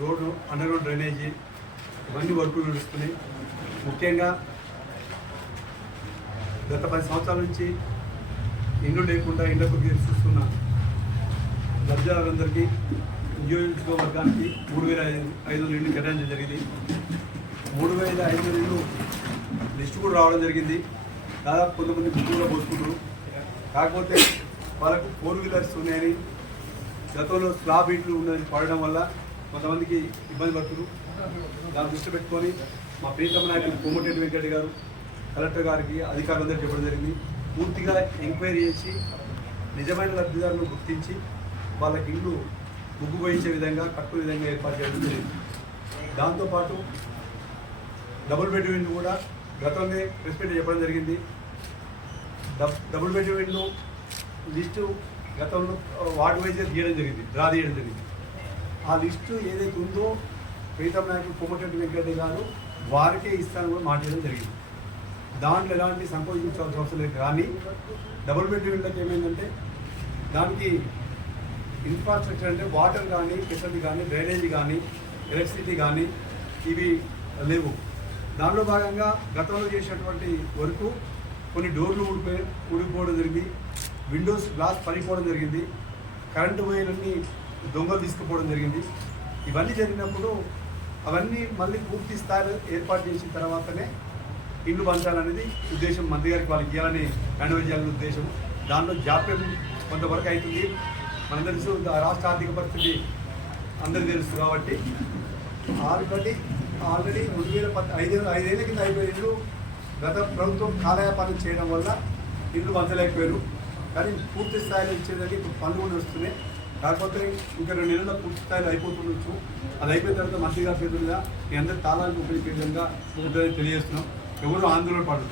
Road under road drainage ఇవన్నీ వర్కులు నడుస్తున్నాయి. ముఖ్యంగా గత పది సంవత్సరాల నుంచి ఇండ్లు లేకుండా ఇండ్లకు చూస్తున్న లబ్ధిదారులందరికీ నియోజకవర్గానికి మూడు వేల ఐదు ఐదు వందల ఇండ్లు కేటాయించడం జరిగింది. మూడు వేల ఐదు వందల ఇండ్లు లిస్టు కూడా రావడం జరిగింది. దాదాపు కొంతమంది బుక్ పోసుకుంటారు కాకపోతే వాళ్ళకు ఫోర్ వీలర్స్ ఉన్నాయని గతంలో స్లాబ్ ఇంట్లు ఉన్నది పడడం వల్ల కొంతమందికి ఇబ్బంది పడుతున్నారు. దాన్ని దృష్టి పెట్టుకొని మా ప్రీతమ నాయకులు కోమటిరెడ్డి వెంకట గారు కలెక్టర్ గారికి అధికారులందరికీ చెప్పడం జరిగింది. పూర్తిగా ఎంక్వైరీ చేసి నిజమైన లబ్ధిదారులను గుర్తించి వాళ్ళకి ఇల్లు ముగ్గు పోయించే విధంగా కట్టు విధంగా ఏర్పాటు చేయడం జరిగింది. దాంతోపాటు డబుల్ బెడ్రూమ్ కూడా గతంలో రెస్పెక్ట్ చెప్పడం జరిగింది. డబ్ డబుల్ బెడ్రూమ్ లిస్టు గతంలో వార్డు వైజ్ తీయడం జరిగింది డ్రా తీయడం జరిగింది. ఆ లిస్టు ఏదైతే ఉందో ప్రీతం నాయకుడు కోమటిరెడ్డి వెంకటరెడ్డి గారు వారికే ఇస్తారని కూడా మాట్లాడడం జరిగింది. దాంట్లో ఎలాంటి సంకోచించాల్సిన అవసరం లేదు. కానీ డబుల్ బెడ్రూమ్ ఇళ్ళకి ఏమైందంటే దానికి ఇన్ఫ్రాస్ట్రక్చర్ అంటే వాటర్ కానీ ఫెసిలిటీ కానీ డ్రైనేజీ కానీ ఎలక్ట్రిసిటీ కానీ ఇవి లేవు. దానిలో భాగంగా గతంలో చేసినటువంటి వరకు కొన్ని డోర్లు ఊడిపోయి ఊడిపోవడం జరిగింది. విండోస్ గ్లాస్ పడిపోవడం జరిగింది. కరెంటు వైర్లన్నీ దొంగలు తీసుకుపోవడం జరిగింది. ఇవన్నీ జరిగినప్పుడు అవన్నీ మళ్ళీ పూర్తి స్థాయిలో ఏర్పాటు చేసిన తర్వాతనే ఇల్లు పంచాలనేది ఉద్దేశం మంత్రి గారికి వాళ్ళకి ఇవ్వాలని హ్యాండ్ చేయాలనే ఉద్దేశం. దానిలో జాప్యం కొంతవరకు అవుతుంది. మన తెలుసు రాష్ట్ర ఆర్థిక పరిస్థితి అందరికీ తెలుసు కాబట్టి. ఆల్రెడీ ఆల్రెడీ రెండు వేల పద్ ఐదు ఐదేళ్ళ కింద అయిపోయిన ఇల్లు గత ప్రభుత్వం కాలయాపాలు చేయడం వల్ల ఇల్లు పంచలేకపోయారు కానీ పూర్తి స్థాయిలో ఇచ్చేదానికి ఇప్పుడు పనులు కూడా వస్తున్నాయి. కాకపోతే ఇంకా రెండు నెలల పూర్తి స్థాయిలో అయిపోతుండొచ్చు. అది అయిపోయిన తర్వాత మంత్రి గారి పేరు మీ అందరి తాళానికి ఉపయోగించే విధంగా ఉంటుందని తెలియజేస్తున్నాం. ఎవరు ఆందోళన పడదు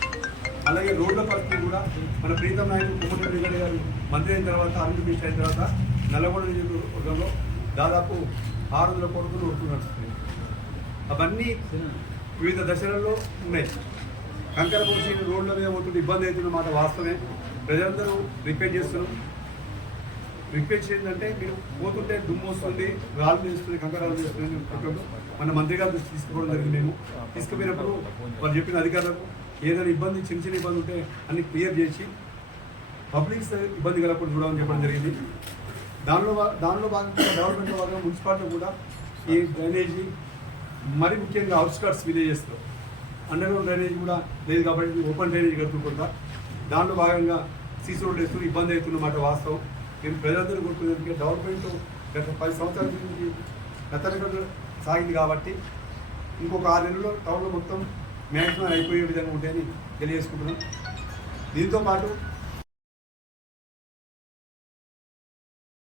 అలాగే రోడ్ల పరిస్థితి కూడా మన ప్రీతం నాయకుడు కుమ్మటి రెడ్డి గారు మంత్రి అయిన తర్వాత అరవింద్ మినిస్టర్ అయిన తర్వాత నల్లగొండ నియోజకవర్గంలో దాదాపు ఆరు వందల కోట్ల రోడ్లు నడుస్తుంది అవన్నీ వివిధ దశలలో ఉన్నాయి. కంకర పోసి రోడ్ల మీద పోతుంటే ఇబ్బంది అవుతున్న మాట వాస్తవమే. ప్రజలందరూ రిపేర్ చేస్తున్నాం రిక్వెస్ట్ చేయాలంటే మీరు పోతుంటే దుమ్ము వస్తుంది రాళ్ళు తీస్తుంది కంకరాలు తీస్తుంది మన మంత్రి గారు దృష్టి తీసుకోవడం జరిగింది మేము. తీసుకుపోయినప్పుడు వాళ్ళు చెప్పిన అధికారులకు ఏదైనా ఇబ్బంది చిన్న చిన్న ఇబ్బంది ఉంటే అన్ని క్లియర్ చేసి పబ్లిక్స్ ఇబ్బంది కలగకుండా చూడమని చెప్పడం జరిగింది. దానిలో దానిలో భాగంగా గవర్నమెంట్ భాగంగా మున్సిపాలిటీ కూడా ఈ డ్రైనేజీ మరి ముఖ్యంగా అవుట్స్కట్స్ విలేజెస్లో. అండర్ గ్రౌండ్ డ్రైనేజ్ కూడా లేదు కాబట్టి ఓపెన్ డ్రైనేజ్ కడుతుంటుందా దాంట్లో భాగంగా సీసీ రోడ్ వేస్తూ ఇబ్బంది అవుతున్నమాట వాస్తవం. నేను ప్రజలందరూ కోరుకునేందుకే డెవలప్మెంట్ గత పది సంవత్సరాల నుంచి గత సాగింది కాబట్టి ఇంకొక ఆరు నెలల్లో టౌన్లో మొత్తం మ్యాక్సిమం అయిపోయే విధంగా ఉంటాయని తెలియజేసుకుంటున్నాం. దీంతో పాటు